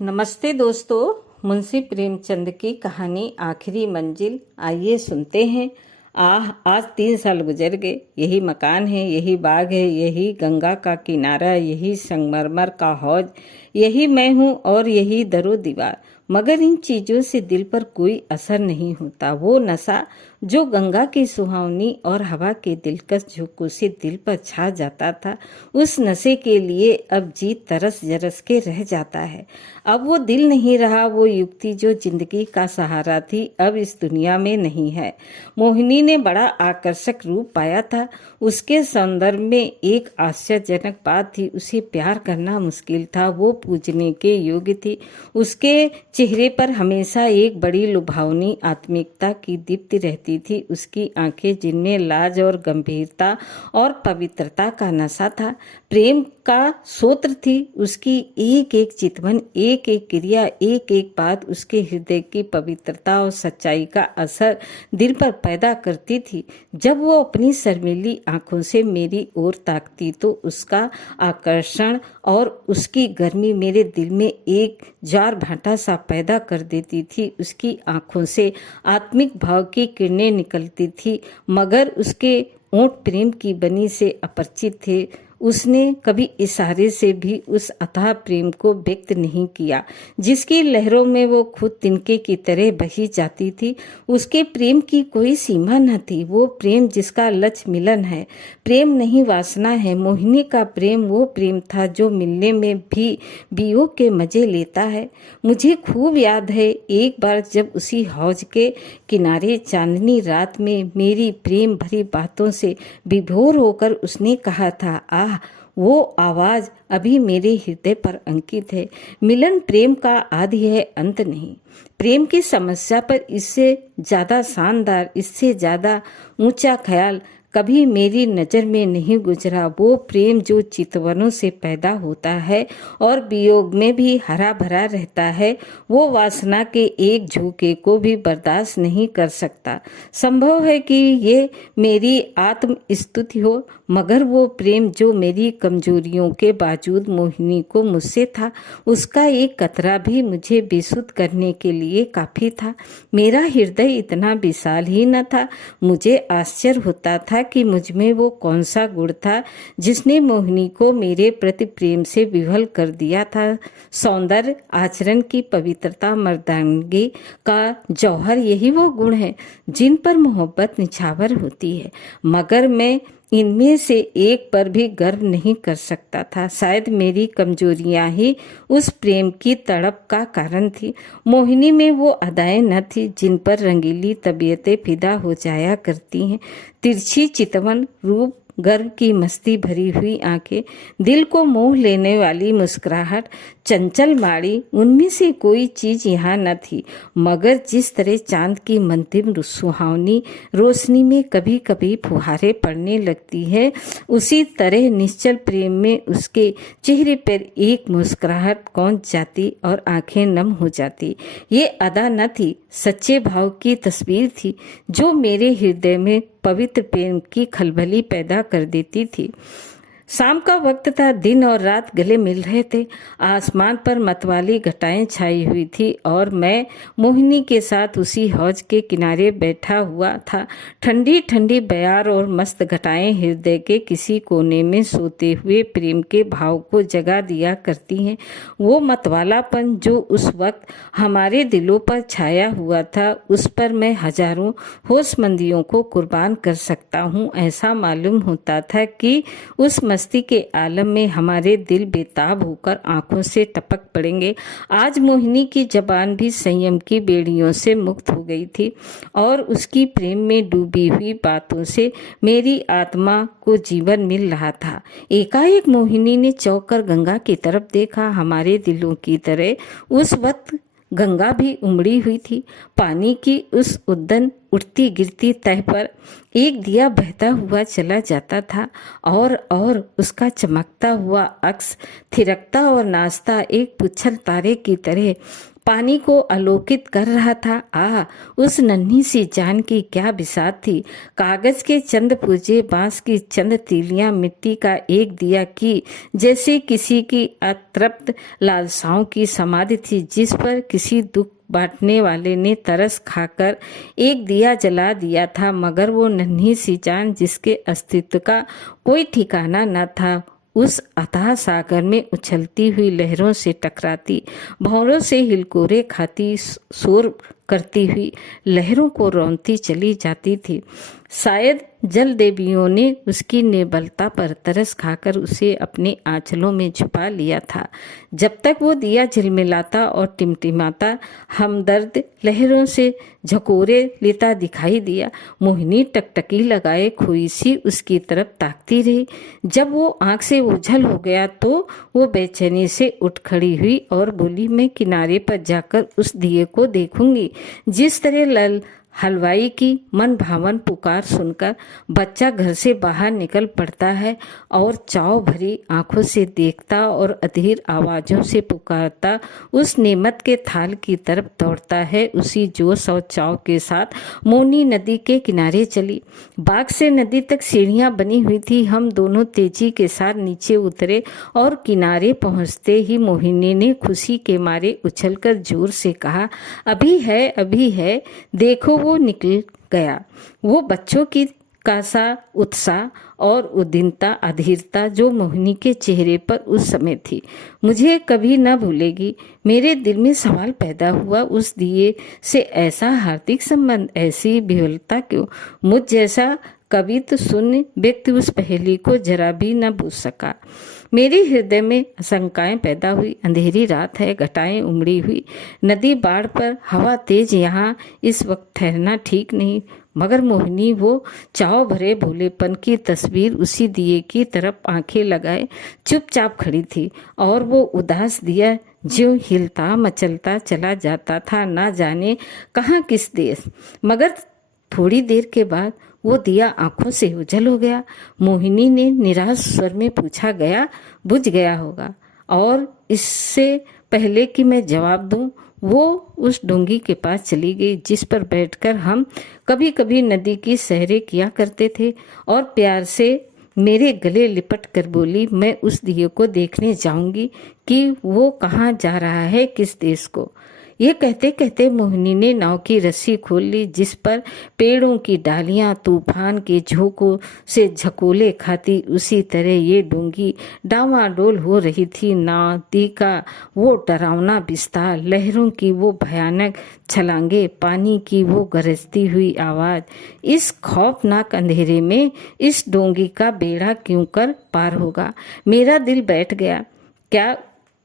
नमस्ते दोस्तों, मुंशी प्रेमचंद की कहानी आखिरी मंजिल आइए सुनते हैं। आज 3 साल गुजर गए। यही मकान है, यही बाग है, यही गंगा का किनारा, यही संगमरमर का हौज, यही मैं हूँ और यही दरो दीवार। मगर इन चीजों से दिल पर कोई असर नहीं होता। वो नशा जो गंगा की सुहावनी और हवा के दिलकश झोंकों से दिल पर छा जाता था, उस नशे के लिए अब जी तरस जरस के रह जाता है। अब वो दिल नहीं रहा, वो युक्ति जो जिंदगी का सहारा थी अब इस दुनिया में नहीं है। मोहिनी ने बड़ा आकर्षक रूप पाया था। उसके सौंदर्य में एक आश्चर्यजनक बात थी, उसे प्यार करना मुश्किल था। वो पूजने के योग्य थी। उसके चेहरे पर हमेशा एक बड़ी लुभावनी आत्मिकता की दीप्ति रहती थी। उसकी आंखें जिनमें लाज और गंभीरता और पवित्रता का नशा था, प्रेम का सूत्र थी। उसकी एक एक चितवन, एक एक क्रिया, एक एक बात उसके हृदय की पवित्रता और सच्चाई का असर दिल पर पैदा करती थी। जब वो अपनी शर्मीली आंखों से मेरी ओर ताकती तो उसका आकर्षण और उसकी गर्मी मेरे दिल में एक ज्वार भाटा सा पैदा कर देती थी। उसकी आंखों से आत्मिक भाव की किरणें निकलती थी, मगर उसके ओंठ प्रेम की बनी से अपरिचित थे। उसने कभी इशारे से भी उस अथाह प्रेम को व्यक्त नहीं किया, जिसकी लहरों में वो खुद तिनके की तरह बही जाती थी। उसके प्रेम की कोई सीमा न थी। वो प्रेम जिसका लक्ष्य मिलन है, प्रेम नहीं वासना है। मोहिनी का प्रेम वो प्रेम था जो मिलने में भी वियोग के मजे लेता है। मुझे खूब याद है, एक बार जब उसी हौज के किनारे चांदनी रात में मेरी प्रेम भरी बातों से विभोर होकर उसने कहा था, वो आवाज अभी मेरे हृदय पर अंकित है। मिलन प्रेम का आदि है, अंत नहीं। प्रेम की समस्या पर इससे ज्यादा शानदार, इससे ज्यादा ऊंचा ख्याल कभी मेरी नजर में नहीं गुजरा। वो प्रेम जो चितवनों से पैदा होता है और वियोग में भी हरा भरा रहता है, वो वासना के एक झोंके को भी बर्दाश्त नहीं कर सकता। संभव है कि ये मेरी आत्म स्तुति हो, मगर वो प्रेम जो मेरी कमजोरियों के बावजूद मोहिनी को मुझसे था, उसका एक कतरा भी मुझे बेसुध करने के लिए काफी था। मेरा हृदय इतना विशाल ही न था। मुझे आश्चर्य होता था कि मुझमें वो कौन सा गुण था जिसने मोहिनी को मेरे प्रति प्रेम से विह्वल कर दिया था। सौंदर्य, आचरण की पवित्रता, मर्दानगी का जौहर, यही वो गुण है जिन पर मोहब्बत निछावर होती है। मगर मैं इनमें से एक पर भी गर्व नहीं कर सकता था। शायद मेरी कमजोरियां ही उस प्रेम की तड़प का कारण थी। मोहिनी में वो अदाएं न थी जिन पर रंगीली तबीयतें फिदा हो जाया करती हैं। तिरछी चितवन रूप, गर्व की मस्ती भरी हुई आंखें, दिल को मोह लेने वाली मुस्कुराहट, चंचल माड़ी, उनमें से कोई चीज यहाँ न थी। मगर जिस तरह चांद की मंदिर सुहावनी रोशनी में कभी कभी फुहारे पड़ने लगती है, उसी तरह निश्चल प्रेम में उसके चेहरे पर एक मुस्कुराहट कौंध जाती और आंखें नम हो जाती। ये अदा न थी, सच्चे भाव की तस्वीर थी जो मेरे हृदय में पवित्र प्रेम की खलबली पैदा कर देती थी। शाम का वक्त था। दिन और रात गले मिल रहे थे। आसमान पर मतवाली घटाएं छाई हुई थी और मैं मोहिनी के साथ उसी हौज के किनारे बैठा हुआ था। ठंडी ठंडी बयार और मस्त घटाएं हृदय के किसी कोने में सोते हुए प्रेम के भाव को जगा दिया करती हैं। वो मतवालापन जो उस वक्त हमारे दिलों पर छाया हुआ था, उस पर मैं हजारों होशमंदियों को कुर्बान कर सकता हूँ। ऐसा मालूम होता था कि उस मस्ती के आलम में हमारे दिल बेताब होकर आंखों से टपक पड़ेंगे। आज मोहिनी की जबान भी संयम की बेड़ियों से मुक्त हो गई थी और उसकी प्रेम में डूबी हुई बातों से मेरी आत्मा को जीवन मिल रहा था। एकाएक मोहिनी ने चौंक कर गंगा की तरफ देखा। हमारे दिलों की तरह उस वक्त गंगा भी उमड़ी हुई थी। पानी की उस उद्दन उठती गिरती तह पर एक दिया बहता हुआ चला जाता था और उसका चमकता हुआ अक्स थिरकता और नाचता एक पुच्छल तारे की तरह पानी को आलोकित कर रहा था। उस नन्ही सी जान की क्या बिसात थी। कागज के चंद पूजे, बांस की चंद तीलियां, मिट्टी का एक दिया की जैसे किसी की अतृप्त लालसाओं की समाधि थी, जिस पर किसी दुख बांटने वाले ने तरस खाकर एक दिया जला दिया था। मगर वो नन्ही सी जान, जिसके अस्तित्व का कोई ठिकाना न था, उस अथाह सागर में उछलती हुई लहरों से टकराती, भंवरों से हिलकोरे खाती, शोर करती हुई लहरों को रौंदती चली जाती थी। शायद जल देवियों ने उसकी निर्बलता पर तरस खाकर उसे अपने आंचलों में छुपा लिया था। जब तक वो दिया झिलमिलाता और टिमटिमाता हमदर्द लहरों से झकोरे लेता दिखाई दिया, मोहिनी टकटकी लगाए खोई सी उसकी तरफ ताकती रही। जब वो आंख से ओझल हो गया तो वो बेचैनी से उठ खड़ी हुई और बोली, मैं किनारे पर जाकर उस दिए को देखूंगी। जिस तरह हलवाई की मन भावन पुकार सुनकर बच्चा घर से बाहर निकल पड़ता है और चाव भरी आंखों से देखता और अधीर आवाजों से पुकारता उस नेमत के थाल की तरफ दौड़ता है, उसी जोश और चाव के साथ मोनी नदी के किनारे चली। बाग से नदी तक सीढ़ियां बनी हुई थी। हम दोनों तेजी के साथ नीचे उतरे और किनारे पहुंचते ही मोहिनी ने खुशी के मारे उछलकर जोर से कहा, अभी है, देखो वो निकल गया। वो बच्चों की का सा उत्साह और उद्दीनता, अधीरता जो मोहिनी के चेहरे पर उस समय थी, मुझे कभी न भूलेगी। मेरे दिल में सवाल पैदा हुआ, उस दिए से ऐसा हार्दिक संबंध, ऐसी विह्वलता क्यों? मुझ जैसा कभी तो शून्य व्यक्ति उस पहेली को जरा भी न बूझ सका। मेरे हृदय में आशंकाएं पैदा हुई। अंधेरी रात है, घटाएं उमड़ी हुई, नदी बाढ़ पर, हवा तेज, यहाँ इस वक्त ठहरना ठीक नहीं। मगर मोहिनी वो चाव भरे भोलेपन की तस्वीर उसी दिए की तरफ आंखें लगाए चुपचाप खड़ी थी और वो उदास दिया ज्यों हिलता मचलता चला जाता था, ना जाने कहाँ किस देश। मगर थोड़ी देर के बाद वो दिया आंखों से ओझल हो गया। मोहिनी ने निराश स्वर में पूछा, गया? बुझ गया होगा। और इससे पहले कि मैं जवाब दूं, वो उस डोंगी के पास चली गई जिस पर बैठकर हम कभी कभी नदी की सैरें किया करते थे, और प्यार से मेरे गले लिपट कर बोली, मैं उस दिए को देखने जाऊंगी कि वो कहाँ जा रहा है, किस देश को। ये कहते कहते मोहिनी ने नाव की रस्सी खोल ली, जिस पर पेड़ों की डालियां तूफान के झोंकों से झकोले खाती, उसी तरह ये डोंगी डावाडोल हो रही थी। नदी का वो डरावना विस्तार, लहरों की वो भयानक छलांगे, पानी की वो गरजती हुई आवाज, इस खौफनाक अंधेरे में इस डोंगी का बेड़ा क्यों कर पार होगा? मेरा दिल बैठ गया। क्या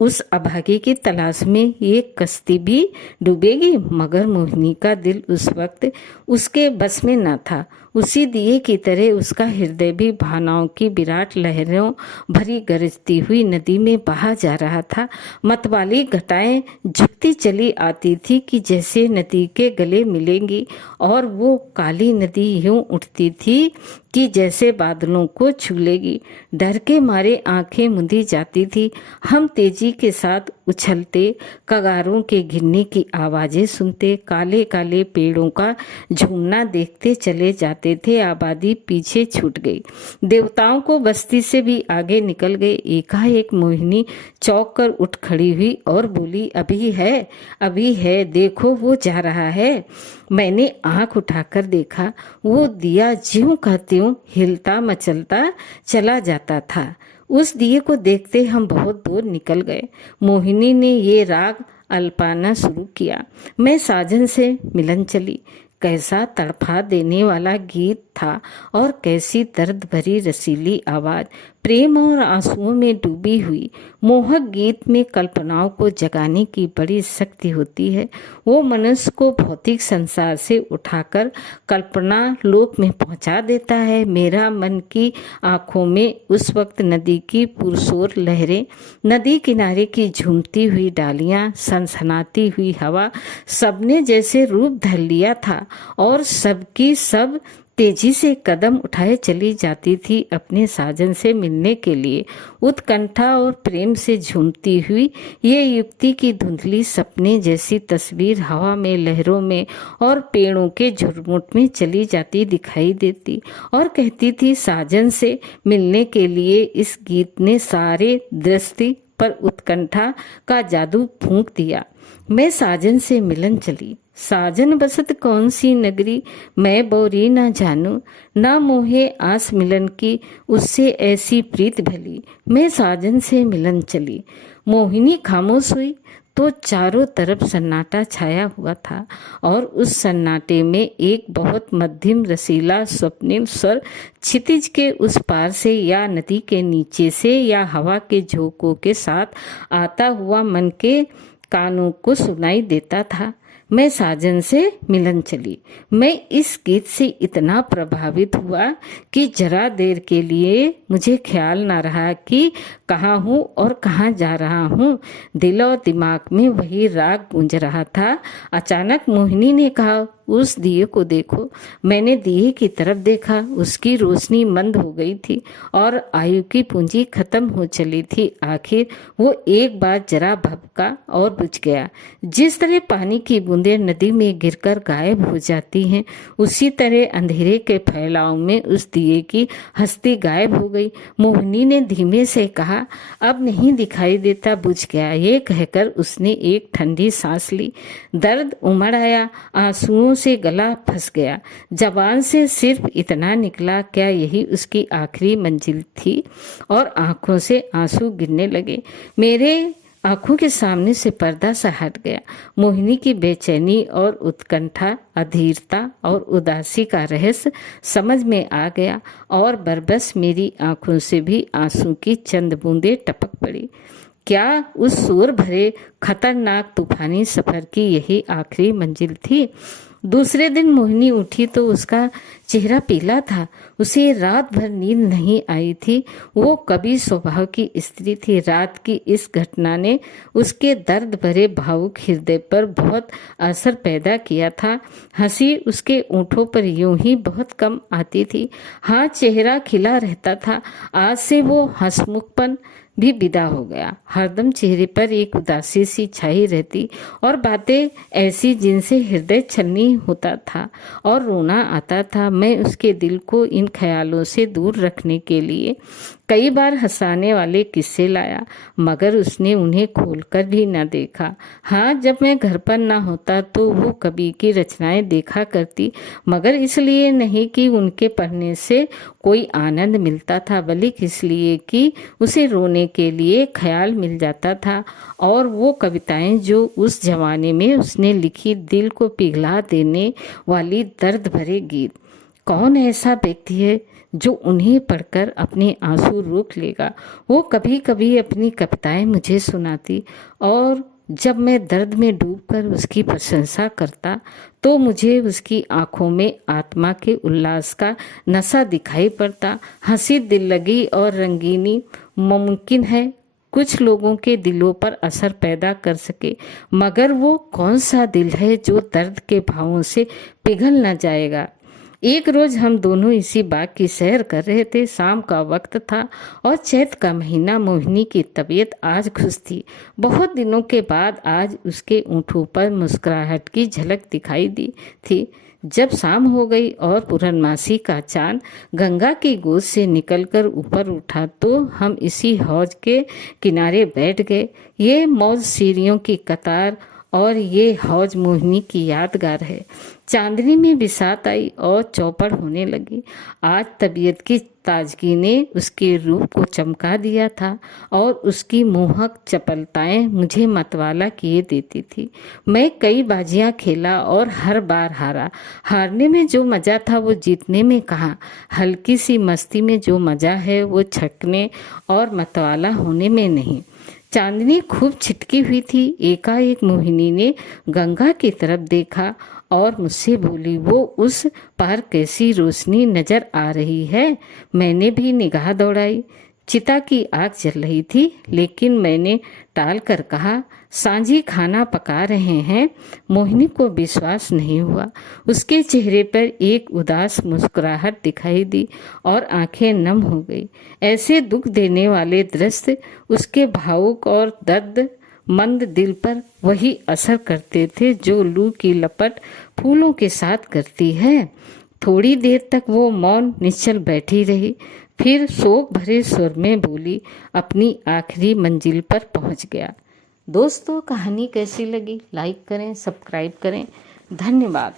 उस अभागी की तलाश में ये कश्ती भी डूबेगी? मगर मोहिनी का दिल उस वक्त उसके बस में न था। उसी दिए की तरह उसका हृदय भी भावनाओं की विराट लहरों भरी गरजती हुई नदी में बहा जा रहा था। मतवाली घटाएं झुकती चली आती थी कि जैसे नदी के गले मिलेंगी, और वो काली नदी यूं उठती थी कि जैसे बादलों को छू लेगी। डर के मारे आंखें मुंदी जाती थी। हम तेजी के साथ उछलते, कगारों के गिरने की आवाजें सुनते, काले काले पेड़ों का झूमना देखते चले जाते थे। आबादी पीछे छूट गई, देवताओं को बस्ती से भी आगे निकल गए। एकाएक मोहिनी चौंक कर उठ खड़ी हुई और बोली, अभी है, देखो वो जा रहा है। मैंने आंख उठाकर देखा, वो दिया ज्यों का त्यों हिलता मचलता चला जाता था। उस दिए को देखते हम बहुत दूर निकल गए। मोहिनी ने ये राग अल्पाना शुरू किया। मैं साजन से मिलन चली। कैसा तड़फा देने वाला गीत था, और कैसी दर्द भरी रसीली आवाज, प्रेम और आंसुओं में डूबी हुई। मोहक गीत में कल्पनाओं को जगाने की बड़ी शक्ति होती है। वो मनुष्य को भौतिक संसार से उठाकर कल्पना लोक में पहुंचा देता है। मेरा मन की आंखों में उस वक्त नदी की पुरसोर लहरें, नदी किनारे की झूमती हुई डालियां, सनसनाती हुई हवा, सबने जैसे रूप धर लिया था, और सबकी सब तेजी से कदम उठाए चली जाती थी अपने साजन से मिलने के लिए। उत्कंठा और प्रेम से झूमती हुई ये युवती की धुंधली सपने जैसी तस्वीर हवा में, लहरों में और पेड़ों के झुरमुट में चली जाती दिखाई देती और कहती थी, साजन से मिलने के लिए इस गीत ने सारे दृष्टि पर उत्कंठा का जादू फूंक दिया। मैं साजन से मिलन चली। साजन बसत कौन सी नगरी, मैं बोरी ना जानू, ना मोहे आस मिलन की, उससे ऐसी प्रीत भली। मैं साजन से मिलन चली। मोहिनी खामोश हुई तो चारों तरफ सन्नाटा छाया हुआ था और उस सन्नाटे में एक बहुत मध्यम रसीला स्वप्निल स्वर क्षितिज के उस पार से या नदी के नीचे से या हवा के झोंकों के साथ आता हुआ मन के कानों को सुनाई देता था। मैं साजन से मिलन चली। मैं इस गीत से इतना प्रभावित हुआ कि जरा देर के लिए मुझे ख्याल ना रहा कि कहाँ हूँ और कहाँ जा रहा हूँ। दिल और दिमाग में वही राग गूंज रहा था। अचानक मोहिनी ने कहा, उस दिए को देखो। मैंने दिए की तरफ देखा। उसकी रोशनी मंद हो गई थी और आयु की पूंजी खत्म हो चली थी। आखिर वो एक बार जरा भभका और बुझ गया। जिस तरह पानी की बूंदें नदी में गिरकर गायब हो जाती हैं, उसी तरह अंधेरे के फैलाव में उस दिए की हस्ती गायब हो गई। मोहिनी ने धीमे से कहा, अब नहीं दिखाई देता, बुझ गया। ये कहकर उसने एक ठंडी सांस ली। दर्द उमड़ आया, आंसुओं से गला फंस गया। जबान से सिर्फ इतना निकला, क्या यही उसकी आखिरी मंजिल थी? और आंखों से आंसू गिरने लगे। मेरे आंखों के सामने से पर्दा सा हट गया। मोहिनी की बेचैनी और उत्कंठा, अधीरता और उदासी का रहस्य समझ में आ गया और बरबस मेरी आंखों से भी आंसू की चंद बूंदें टपक पड़ी। क्या उस शोर भरे खतरनाक तूफानी सफर की यही आखिरी मंजिल थी? दूसरे दिन मोहिनी उठी तो उसका चेहरा पीला था। उसे रात भर नींद नहीं आई थी। वो कवि स्वभाव की स्त्री थी। रात की इस घटना ने उसके दर्द भरे भावुक हृदय पर बहुत असर पैदा किया था। हंसी उसके ओंठों पर यूं ही बहुत कम आती थी। हाँ, चेहरा खिला रहता था। आज से वो हंसमुखपन भी विदा हो गया। हरदम चेहरे पर एक उदासी सी छाई रहती और बातें ऐसी जिनसे हृदय छलनी होता था और रोना आता था। मैं उसके दिल को इन ख्यालों से दूर रखने के लिए कई बार हंसाने वाले किस्से लाया, मगर उसने उन्हें खोलकर भी न देखा। हाँ, जब मैं घर पर न होता तो वो कवि की रचनाएं देखा करती, मगर इसलिए नहीं कि उनके पढ़ने से कोई आनंद मिलता था, बल्कि इसलिए कि उसे रोने के लिए ख्याल मिल जाता था। और वो कविताएं जो उस जमाने में उसने लिखी, दिल को पिघला देने वाली दर्द भरे गीत। कौन ऐसा व्यक्ति है जो उन्हें पढ़कर अपने आंसू रोक लेगा? वो कभी कभी अपनी कविताएं मुझे सुनाती और जब मैं दर्द में डूबकर उसकी प्रशंसा करता तो मुझे उसकी आंखों में आत्मा के उल्लास का नशा दिखाई पड़ता। हंसी, दिल लगी और रंगीनी मुमकिन है कुछ लोगों के दिलों पर असर पैदा कर सके, मगर वो कौन सा दिल है जो दर्द के भावों से पिघल न जाएगा? एक रोज हम दोनों इसी बाग की सैर कर रहे थे। शाम का वक्त था और चैत का महीना। मोहिनी की तबीयत आज खुश थी। बहुत दिनों के बाद आज उसके ओंठों पर मुस्कुराहट की झलक दिखाई दी थी। जब शाम हो गई और पूर्णमासी का चांद गंगा की गोद से निकलकर ऊपर उठा तो हम इसी हौज के किनारे बैठ गए। ये मौज सीढ़ियों की कतार और ये हौज मोहिनी की यादगार है। चांदनी में बिसात आई और चौपड़ होने लगी। आज तबीयत की ताजगी ने उसके रूप को चमका दिया था और उसकी मोहक चपलताएं मुझे मतवाला किए देती थी। मैं कई बाजियां खेला और हर बार हारा। हारने में जो मजा था वो जीतने में कहाँ। हल्की सी मस्ती में जो मजा है वो छकने और मतवाला होने में नहीं। चांदनी खूब छिटकी हुई थी। एकाएक मोहिनी ने गंगा की तरफ देखा और मुझसे बोली, वो उस पार कैसी रोशनी नजर आ रही है? मैंने भी निगाह दौड़ाई। चिता की आग जल रही थी, लेकिन मैंने टाल कर कहा, सांझी खाना पका रहे हैं। मोहिनी को विश्वास नहीं हुआ। उसके चेहरे पर एक उदास मुस्कुराहट दिखाई दी और आंखें नम हो गई। ऐसे दुख देने वाले दृश्य उसके भावुक और दर्द मंद दिल पर वही असर करते थे जो लू की लपट फूलों के साथ करती है। थोड़ी देर तक वो मौन निश्चल बैठी रही, फिर शोक भरे स्वर में बोली, अपनी आखिरी मंजिल पर पहुंच गया। दोस्तों, कहानी कैसी लगी? लाइक करें, सब्सक्राइब करें। धन्यवाद।